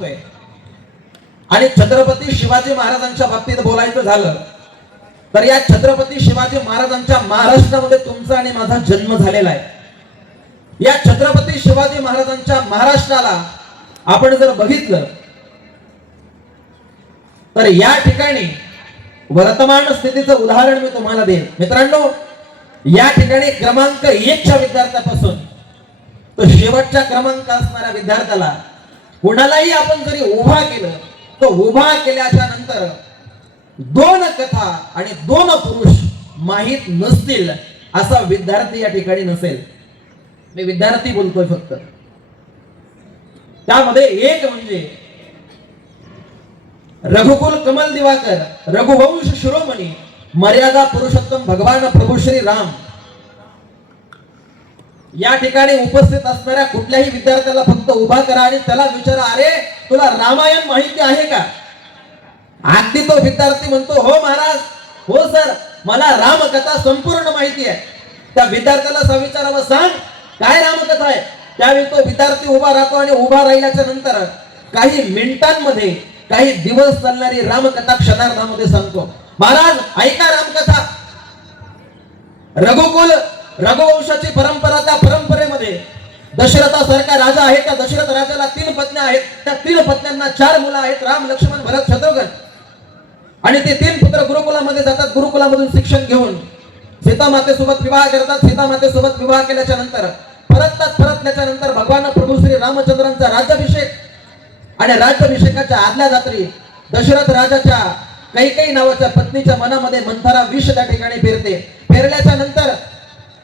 सांगतोय. आणि छत्रपती शिवाजी महाराजांच्या बाबतीत बोलायचं झालं तर या छत्रपती शिवाजी महाराजांच्या महाराष्ट्रामध्ये तुमचा आणि माझा जन्म झालेला आहे. या छत्रपती शिवाजी महाराजांच्या महाराष्ट्राला आपण जर बघितलं तर या ठिकाणी वर्तमान स्थितीचं उदाहरण मी तुम्हाला देईन. मित्रांनो, या ठिकाणी क्रमांक 1 च्या विद्यार्थ्यापासून तो शेवटच्या क्रमांक असणाऱ्या विद्यार्थ्याला कोणालाही आपण जरी उभा केलं तो उभा केल्याच्या नंतर 2 कथा आणि 2 पुरुष माहित नसतील असा विद्यार्थी या ठिकाणी नसेल. मी विद्यार्थी बोलतोय फक्त. त्यामध्ये एक म्हणजे रघुकुल कमल दिवाकर, रघुवंश शिरोमणी, मर्यादा पुरुषोत्तम भगवान प्रभू श्री राम. या ठिकाणी उपस्थित असणाऱ्या कुठल्याही विद्यार्थ्याला फक्त उभा करा आणि त्याला विचारा, अरे तुला रामायण माहिती आहे का? अगदी तो विद्यार्थी म्हणतो, हो महाराज, हो सर, मला रामकथा संपूर्ण माहिती आहे. त्या विद्यार्थ्याला विचारावं, सांग काय रामकथा आहे? त्यावेळी तो विद्यार्थी उभा राहतो आणि उभा राहिल्याच्या नंतर काही मिनिटांमध्ये काही दिवस चालणारी रामकथा क्षणार्धामध्ये सांगतो. महाराज ऐका रामकथा. रघुकुल रघुवंशाची परंपरा, त्या परंपरेमध्ये दशरथासारखा राजा आहे. त्या दशरथ राजाला 3 पत्न्या आहेत. त्या 3 पत्न्यांना 4 मुलं आहेत, राम, लक्ष्मण, भरत, शत्रुघ्न. आणि ते 3 पुत्र गुरुकुलामध्ये जातात. गुरुकुलामधून शिक्षण घेऊन सीता मातेसोबत विवाह करतात. सीता मातेसोबत विवाह केल्याच्या नंतर परतल्याच्या नंतर भगवान प्रभू श्री रामचंद्रांचा राज्याभिषेक. आणि राज्याभिषेकाच्या आदल्या रात्री दशरथ राजाच्या कैकेयी नावाच्या पत्नीच्या मनामध्ये मंथरा विष त्या ठिकाणी पेरते. पेरल्याच्या नंतर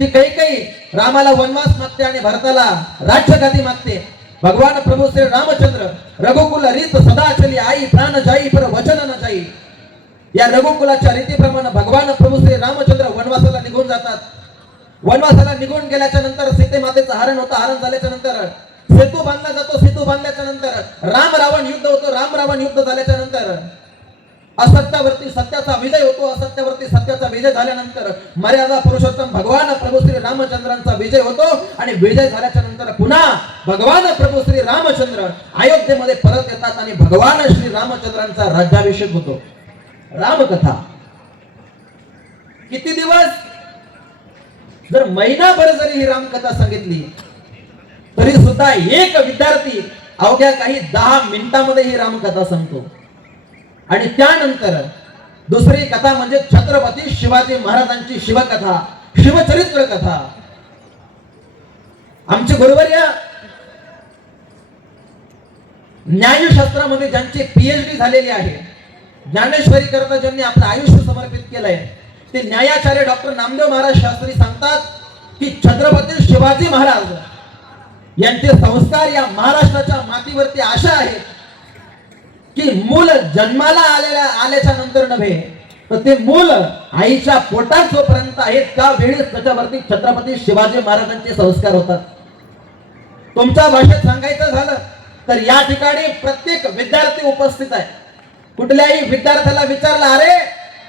ती कैकेयी रामाला वनवास मागते आणि भरताला राज्यगादी मागते. भगवान प्रभू श्री रामचंद्र रघुकुल रीत सदा चली आई, प्राण जाई पर वचन न जाई. या रघुकुलाच्या रीतीप्रमाणे भगवान प्रभू श्री रामचंद्र वनवासाला निघून जातात. वनवासाला निघून गेल्याच्या नंतर सीते मातेचं हरण होतं. हरण झाल्याच्या नंतर सेतू बांधला जातो. सेतू बांधल्याच्या नंतर राम रावण युद्ध होतो. राम रावण युद्ध झाल्याच्या नंतर असत्यावरती सत्याचा विजय होतो. असत्यावरती सत्याचा विजय झाल्यानंतर मर्यादा पुरुषोत्तम भगवान प्रभू श्री रामचंद्रांचा विजय होतो. आणि विजय झाल्याच्या नंतर पुन्हा भगवान प्रभू श्री रामचंद्र अयोध्येमध्ये परत येतात आणि भगवान श्री रामचंद्रांचा राज्याभिषेक होतो. रामकथा किती दिवस? जर महिनाभर जरी ही रामकथा सांगितली तरी सुद्धा एक विद्यार्थी अवघ्या काही 10 मिनिटांमध्ये ही रामकथा सांगतो. आणि त्यानंतर दुसरी कथा म्हणजे छत्रपती शिवाजी महाराजांची शिवकथा, शिवचरित्र कथा. आमचे गुरुवर्य न्यायशास्त्रामध्ये ज्यांची PhD झालेली आहे, ज्ञानेश्वरी करता ज्यांनी आपलं आयुष्य समर्पित केलंय, ते न्यायाचार्य डॉक्टर नामदेव महाराज शास्त्री सांगतात की छत्रपती शिवाजी महाराज यांचे संस्कार या महाराष्ट्राच्या मातीवरती अशा आहेत की मूल जन्माला आल्याच्या नंतर नव्हे, तर ते मूल आईच्या पोटात जोपर्यंत आहेत त्यावेळेस त्याच्यावरती छत्रपती शिवाजी महाराजांचे संस्कार होतात. तुमच्या भाषेत सांगायचं झालं तर या ठिकाणी प्रत्येक विद्यार्थी उपस्थित आहे. कुठल्याही विद्यार्थ्याला विचारलं, अरे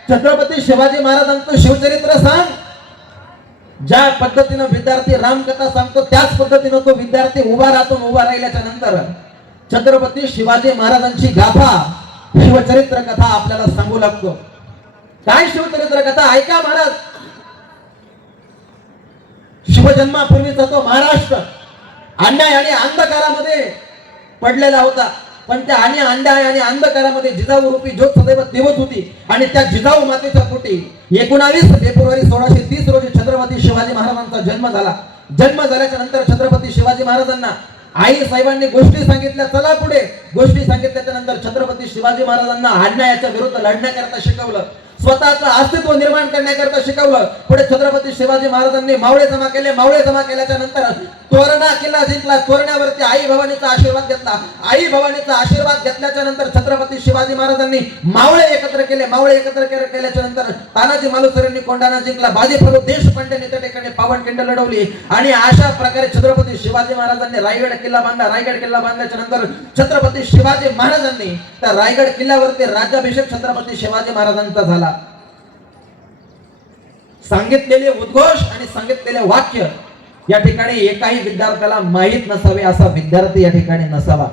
छत्रपती शिवाजी महाराजांचं शिवचरित्र सांग. ज्या पद्धतीनं विद्यार्थी रामकथा सांगतो त्याच पद्धतीनं तो विद्यार्थी उभा राहतो. उभा राहिल्याच्या नंतर छत्रपती शिवाजी महाराजांची गाथा, शिवचरित्र कथा आपल्याला सांगू लागतो. काय शिवचरित्र कथा? ऐका महाराज. शिवजन्मापूर्वीचा तो महाराष्ट्र अन्याय आणि अंधकारामध्ये पडलेला होता. पण त्या अन्याय आणि अंधकारामध्ये जिजाऊ रूपी ज्योत सदैव तेवत होती. आणि त्या जिजाऊ मातेच्या पोटी 19 फेब्रुवारी 1630 रोजी छत्रपती शिवाजी महाराजांचा जन्म झाला. जन्म झाल्याच्या नंतर छत्रपती शिवाजी महाराजांना आई साहेबांनी गोष्टी सांगितल्या, चला पुढे. गोष्टी सांगितल्याच्या नंतर छत्रपती शिवाजी महाराजांना अन्यायाच्या विरुद्ध लढण्याकरता शिकवलं. स्वतःचं अस्तित्व निर्माण करण्याकरता शिकवलं. पुढे छत्रपती शिवाजी महाराजांनी मावळे जमा केले. मावळे जमा केल्याच्या नंतर तोरणा किल्ला जिंकला. तोरण्यावरती आई भवानीचा आशीर्वाद घेतला. आई भवानीचा आशीर्वाद घेतल्याच्या नंतर छत्रपती शिवाजी महाराजांनी मावळे एकत्र केले. मावळे एकत्र केल्याच्या नंतर तानाजी मालुसरेंनी कोंढाणा जिंकला. बाजी प्रभू देशपांडेंनी त्या ठिकाणी पावनखिंड लढवली. आणि अशा प्रकारे छत्रपती शिवाजी महाराजांनी रायगड किल्ला बांधला. रायगड किल्ला बांधल्याच्या नंतर छत्रपती शिवाजी महाराजांनी त्या रायगड किल्ल्यावरती राज्याभिषेक छत्रपती शिवाजी महाराजांचा झाला. सांगितलेले उद्घोष आणि सांगितलेले वाक्य या ठिकाणी एकाही विद्यार्थ्याला माहित नसावे असा विद्यार्थी या ठिकाणी नसावा.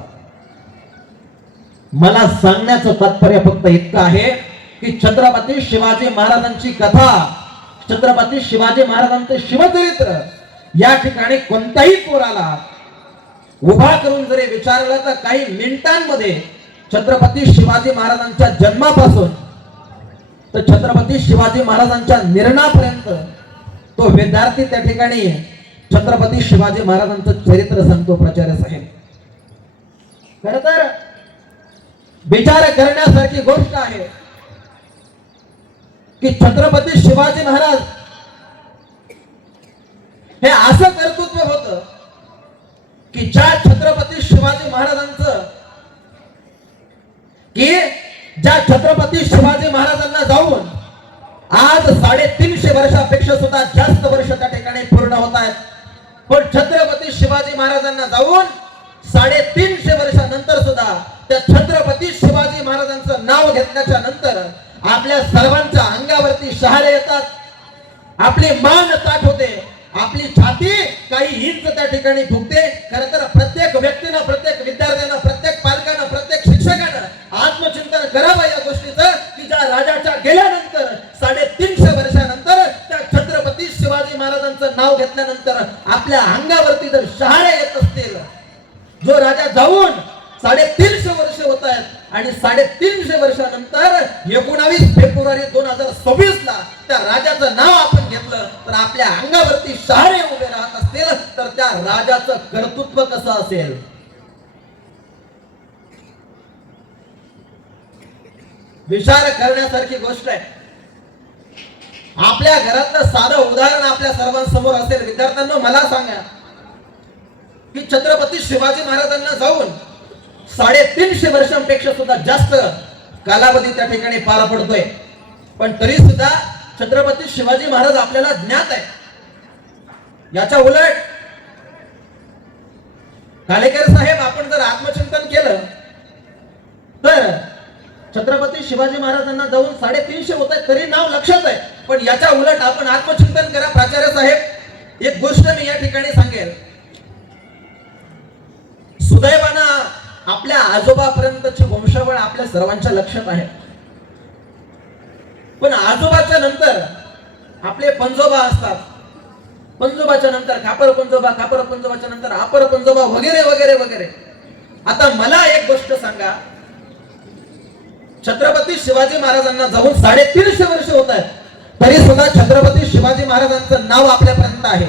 मला सांगण्याचं तात्पर्य फक्त इतकं आहे की छत्रपती शिवाजी महाराजांची कथा, छत्रपती शिवाजी महाराजांचं शिवचरित्र या ठिकाणी कोणत्याही पोराला उभा करून जरी विचारलं तर काही मिनिटांमध्ये छत्रपती शिवाजी महाराजांच्या जन्मापासून तर छत्रपती शिवाजी महाराजांच्या निर्णापर्यंत तो विद्यार्थी त्या ठिकाणी छत्रपती शिवाजी महाराजांचं चरित्र सांगतो. प्राचार्य साहेब, खर तर विचार करण्यासारखी गोष्ट आहे की छत्रपती शिवाजी महाराज हे असं कर्तृत्व होतं की ज्या छत्रपती शिवाजी महाराजांचं की ज्या छत्रपती शिवाजी महाराजांना जाऊन आज 350 वर्षापेक्षा सुद्धा जास्त वर्ष त्या ठिकाणी पूर्ण होत आहेत. पण छत्रपती शिवाजी महाराजांना जाऊन 350 वर्षानंतर सुद्धा त्या छत्रपती शिवाजी महाराजांचं नाव घेतल्याच्या नंतर आपल्या सर्वांच्या अंगावरती शहारे येतात, आपली मान ताठ होते, आपली छाती काही इंच त्या ठिकाणी फुगते. खरं तर प्रत्येक व्यक्तीनं, प्रत्येक विद्यार्थ्यानं, प्रत्येक पालकानं, प्रत्येक शिक्षकानं आत्मचिंतन करावं या गोष्टीचं की ज्या राजाच्या गेल्यानंतर 350 वर्षानंतर त्या छत्रपती शिवाजी महाराजांचं नाव घेतल्यानंतर आपल्या अंगावरती जर शहारे येत असतील, जो राजा जाऊन 350 वर्ष होत आहेत आणि 350 वर्षानंतर 19 फेब्रुवारी 2026 ला त्या राजाचं नाव आपण घेतलं तर आपल्या अंगावरती शहारे उभे राहत असतील तर त्या राजाचं कर्तृत्व कसं असेल. विचार करण्यासारखी गोष्ट आहे. आपल्या घरातलं साधं उदाहरण आपल्या सर्वांसमोर असेल. विद्यार्थ्यांनो, मला सांगा की छत्रपती शिवाजी महाराजांना जाऊन 350 वर्षांपेक्षा सुद्धा जास्त कालावधी त्या ठिकाणी पार पडतोय, पण तरी सुद्धा छत्रपती शिवाजी महाराज आपल्याला ज्ञात आहे. याच्या उलट कालेकर साहेब, आपण जर आत्मचिंतन केलं तर छत्रपती शिवाजी महाराजांना जाऊन 350 होत आहेत तरी नाव लक्षात आहे. पण याच्या उलट आपण आत्मचिंतन करा. प्राचार्य साहेब, एक गोष्ट मी या ठिकाणी सांगेल. सुदैवानं आपल्या आजोबापर्यंतची वंशावळ आपल्या सर्वांच्या लक्षात आहे, पण आजोबाच्या नंतर आपले पंजोबा असतात, पंजोबाच्या नंतर खापर पंजोबा, खापर पंजोबाच्या नंतर अपर पंजोबा वगैरे वगैरे वगैरे. आता मला एक गोष्ट सांगा, छत्रपती शिवाजी महाराजांना जाऊन 350 वर्ष होत आहेत तरी सुद्धा छत्रपती शिवाजी महाराजांचं नाव आपल्यापर्यंत आहे,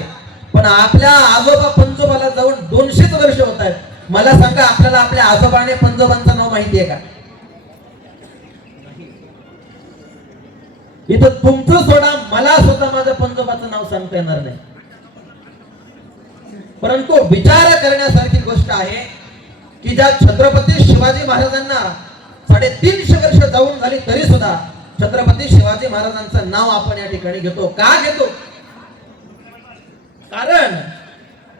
पण आपल्या आजोबा पंजोबाला जाऊन 200 वर्ष होत आहेत. मला सांगा, आपल्याला आपल्या आजोबा आणि पंजोबांचं नाव माहिती आहे का? इथं तुमचं सोडा, मला सुद्धा माझ्या पंजोबाचं नाव सांगता येणार नाही. परंतु विचार करण्यासारखी गोष्ट आहे की ज्या छत्रपती शिवाजी महाराजांना 350 वर्ष जाऊन झाली तरी सुद्धा छत्रपती शिवाजी महाराजांचं नाव आपण या ठिकाणी घेतो. का घेतो? कारण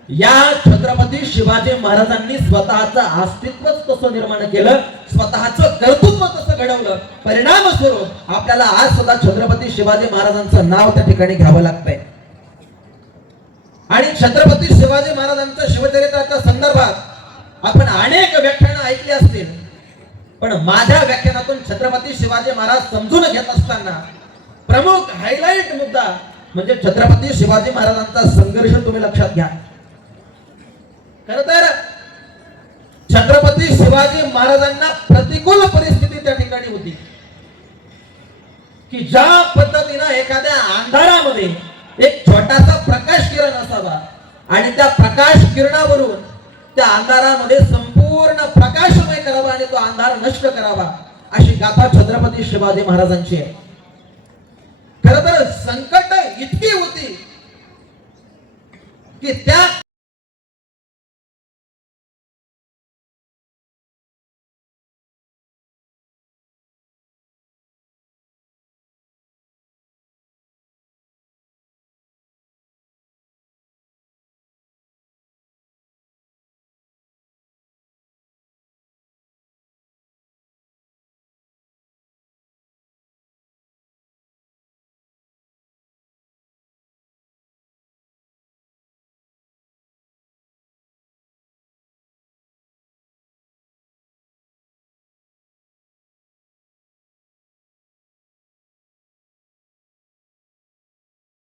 या छत्रपती शिवाजी महाराजांनी स्वतःचं अस्तित्वच कसं निर्माण केलं, स्वतःचं कर्तृत्व कसं घडवलं, परिणाम स्वरूप आपल्याला आज सुद्धा छत्रपती शिवाजी महाराजांचं नाव त्या ठिकाणी घ्यावं लागतंय. आणि छत्रपती शिवाजी महाराजांच्या शिवचरित्राच्या संदर्भात आपण अनेक व्याख्यानं ऐकली असतील, पण माझ्या व्याख्यानातून छत्रपती शिवाजी महाराज समजून घेत असताना प्रमुख हायलाइट मुद्दा म्हणजे छत्रपती शिवाजी महाराजांचा संघर्ष तुम्ही लक्षात घ्या. खर तर छत्रपती शिवाजी महाराजांना प्रतिकूल परिस्थिती त्या ठिकाणी होती की ज्या पद्धतीनं एखाद्या अंधारामध्ये एक छोटासा प्रकाश किरण असावा आणि त्या प्रकाश किरणावरून त्या अंधारामध्ये संपूर्ण प्रकाशमय करावा आणि तो अंधार नष्ट करावा, अशी गाथा छत्रपती शिवाजी महाराजांची आहे. खर तर संकट इतकी होती की त्या